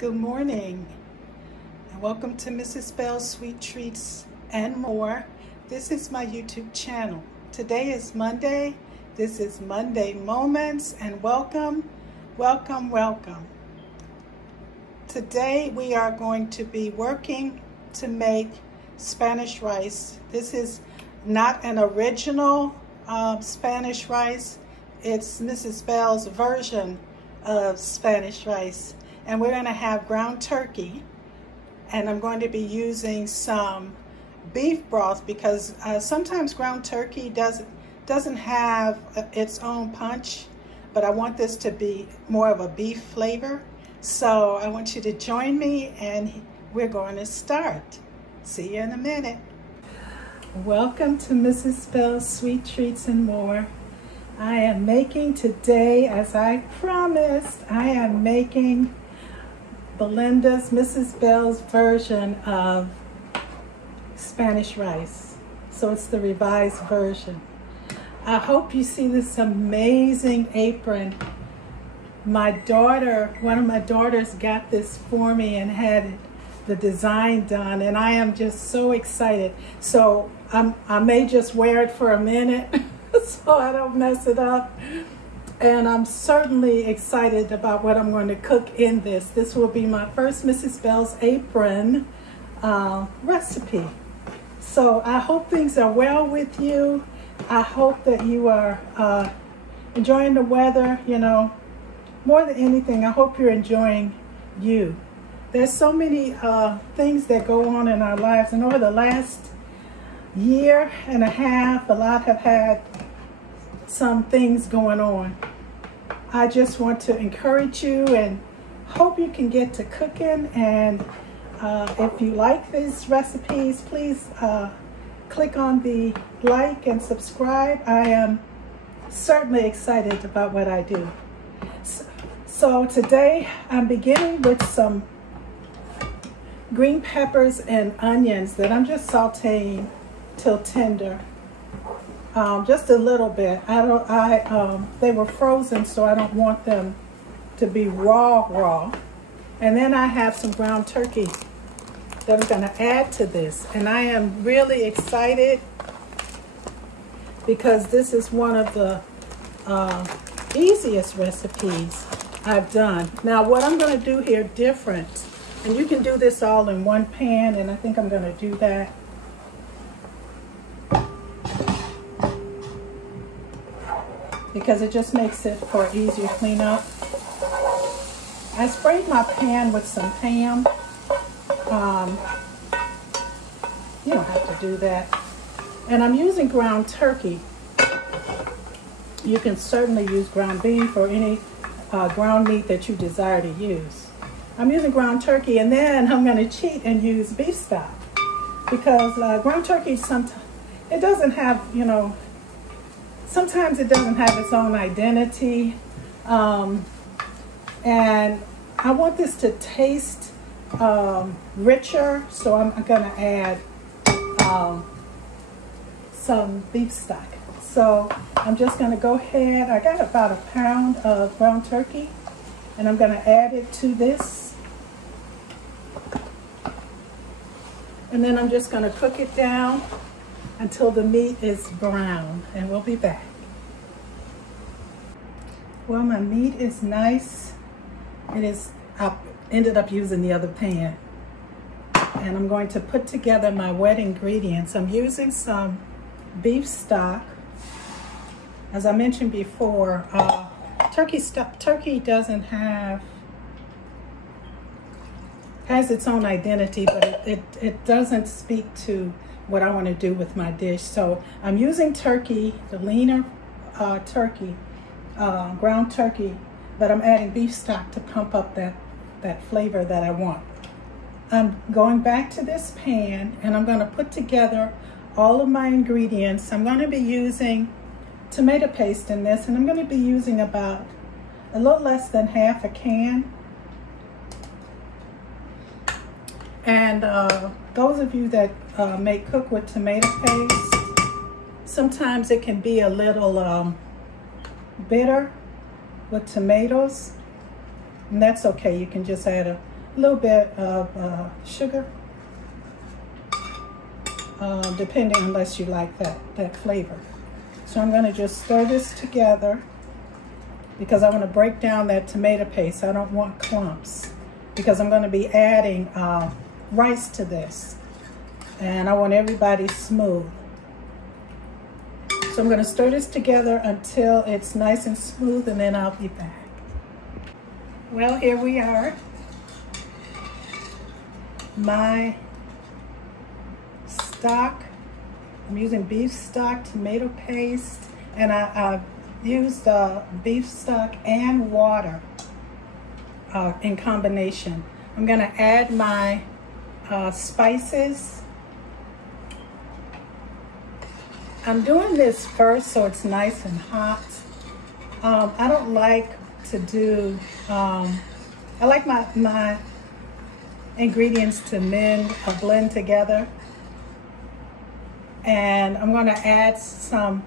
Good morning and welcome to Mrs. Bell's Sweet Treats and More. This is my YouTube channel. Today is Monday. This is Monday Moments and welcome. Today we are going to be working to make Spanish rice. This is not an original Spanish rice. It's Mrs. Bell's version of Spanish rice. And we're going to have ground turkey, and I'm going to be using some beef broth because sometimes ground turkey doesn't have its own punch, but I want this to be more of a beef flavor. So I want you to join me and we're going to start. See you in a minute. Welcome to Mrs. Bell's Sweet Treats and More. I am making today, as I promised, I am making Belinda's, Mrs. Bell's version of Spanish rice. So it's the revised version. I hope you see this amazing apron. My daughter, one of my daughters got this for me and had the design done, and I am just so excited. So I may just wear it for a minute so I don't mess it up. And I'm certainly excited about what I'm going to cook in this. This will be my first Mrs. Bell's apron recipe. So I hope things are well with you. I hope that you are enjoying the weather, you know. More than anything, I hope you're enjoying you. There's so many things that go on in our lives. And over the last year and a half, a lot have had some things going on. I just want to encourage you and hope you can get to cooking. And if you like these recipes, please click on the like and subscribe. I am certainly excited about what I do. So today I'm beginning with some green peppers and onions that I'm just sauteing till tender. Just a little bit. They were frozen, so I don't want them to be raw. And then I have some ground turkey that I'm going to add to this. And I am really excited because this is one of the easiest recipes I've done. Now, what I'm going to do here different, and you can do this all in one pan, and I think I'm going to do that. Because it just makes it for easier cleanup. I sprayed my pan with some Pam. You don't have to do that. And I'm using ground turkey. You can certainly use ground beef or any ground meat that you desire to use. I'm using ground turkey, and then I'm going to cheat and use beef stock. Because ground turkey, sometimes it doesn't have, you know, sometimes it doesn't have its own identity, and I want this to taste richer, so I'm going to add some beef stock. So I'm just going to go ahead. I got about a pound of ground turkey, and I'm going to add it to this. And then I'm just going to cook it down until the meat is brown, and we'll be back. Well, my meat is nice. I ended up using the other pan. And I'm going to put together my wet ingredients. I'm using some beef stock. As I mentioned before, turkey doesn't has its own identity, but it doesn't speak to what I want to do with my dish. So I'm using turkey, the leaner turkey, ground turkey, but I'm adding beef stock to pump up that flavor that I want. I'm going back to this pan, and I'm going to put together all of my ingredients. I'm going to be using tomato paste in this, and I'm going to be using about a little less than half a can. And those of you that may cook with tomato paste, sometimes it can be a little bitter with tomatoes, and that's okay. You can just add a little bit of sugar, depending unless you like that flavor. So I'm gonna just stir this together because I want to break down that tomato paste. I don't want clumps because I'm going to be adding rice to this, and I want everybody smooth. So I'm going to stir this together until it's nice and smooth, and then I'll be back. Well, here we are. My stock, I'm using beef stock, tomato paste, and I used beef stock and water in combination. I'm gonna add my spices. I'm doing this first so it's nice and hot. I don't like to do, I like my ingredients to blend together. And I'm gonna add some,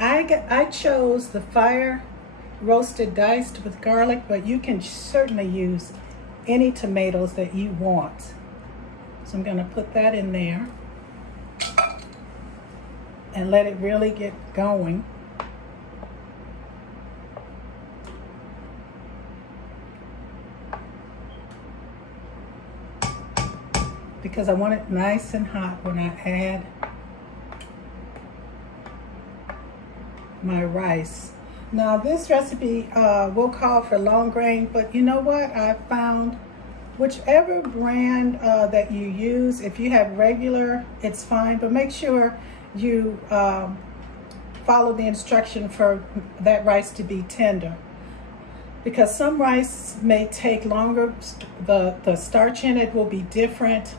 I chose the fire roasted diced with garlic, but you can certainly use any tomatoes that you want. So I'm gonna put that in there and let it really get going. Because I want it nice and hot when I add my rice. Now this recipe will call for long grain, but you know what? I found whichever brand that you use, if you have regular, it's fine, but make sure you follow the instruction for that rice to be tender. Because some rice may take longer, the starch in it will be different.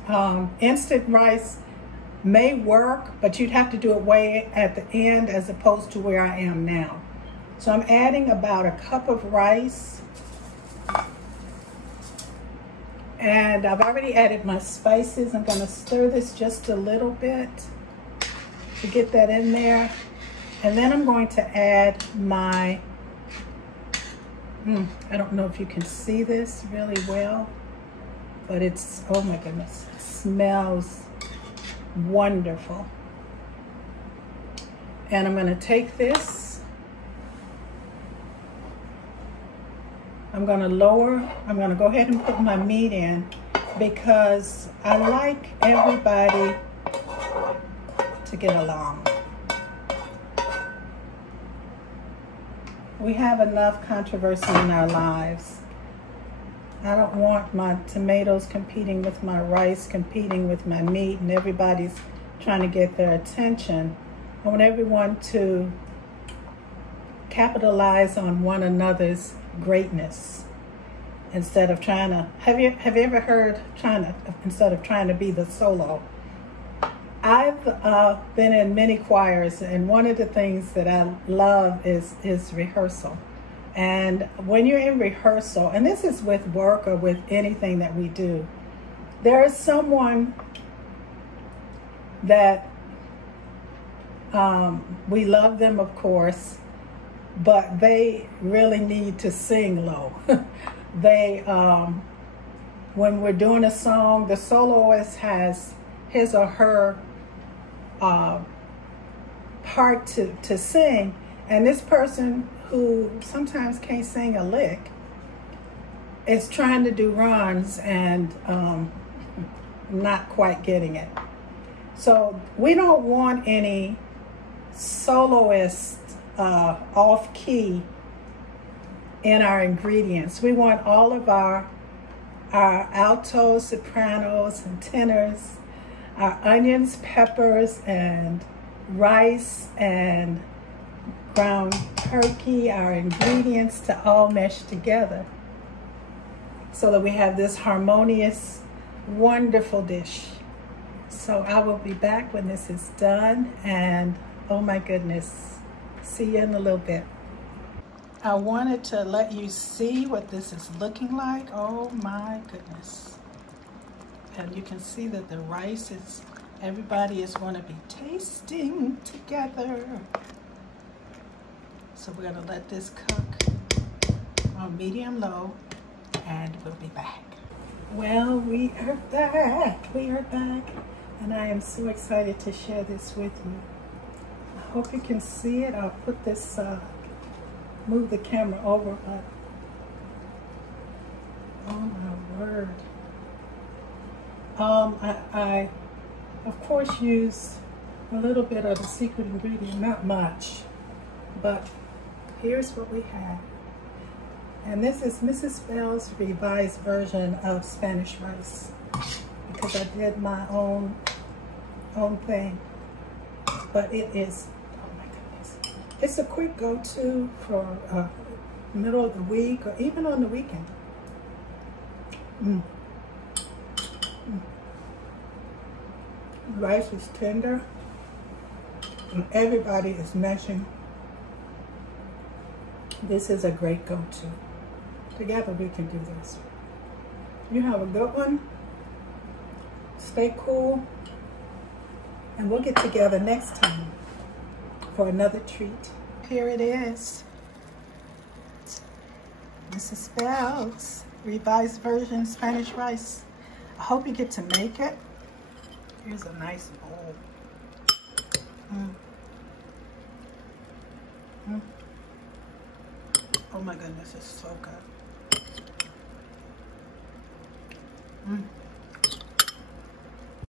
Instant rice may work, but you'd have to do it way at the end as opposed to where I am now. So I'm adding about a cup of rice. And I've already added my spices. I'm gonna stir this just a little bit to get that in there. And then I'm going to add my, I don't know if you can see this really well, but it's, oh my goodness, it smells wonderful. And I'm gonna take this, I'm gonna go ahead and put my meat in because I like everybody to get along. We have enough controversy in our lives. I don't want my tomatoes competing with my rice, competing with my meat, and everybody's trying to get their attention. I want everyone to capitalize on one another's greatness instead of trying to, have you ever heard instead of trying to be the solo? I've been in many choirs, and one of the things that I love is rehearsal. And when you're in rehearsal, and this is with work or with anything that we do, there is someone that we love them, of course, but they really need to sing low. When we're doing a song, the soloist has his or her part to sing, and this person who sometimes can't sing a lick is trying to do runs and not quite getting it. So we don't want any soloists off key in our ingredients. We want all of our altos, sopranos, and tenors, our onions, peppers, and rice, and ground turkey, our ingredients to all mesh together so that we have this harmonious, wonderful dish. So I will be back when this is done, and oh my goodness, see you in a little bit. I wanted to let you see what this is looking like. Oh my goodness. And you can see that the rice is, everybody is going to be tasting together. So we're gonna let this cook on medium low, and we'll be back. Well, we are back. We are back. And I am so excited to share this with you. I hope you can see it. I'll put this, move the camera over, but oh my word. I of course use a little bit of the secret ingredient, not much, but here's what we have. And this is Mrs. Bell's revised version of Spanish rice, because I did my own thing. But it is, oh my goodness, it's a quick go-to for middle of the week or even on the weekend. Rice is tender and everybody is meshing. This is a great go-to. Together we can do this. You have a good one. Stay cool. And we'll get together next time for another treat. Here it is. Mrs. Bell's revised version Spanish rice. I hope you get to make it. Here's a nice bowl. Oh my goodness, it's so good.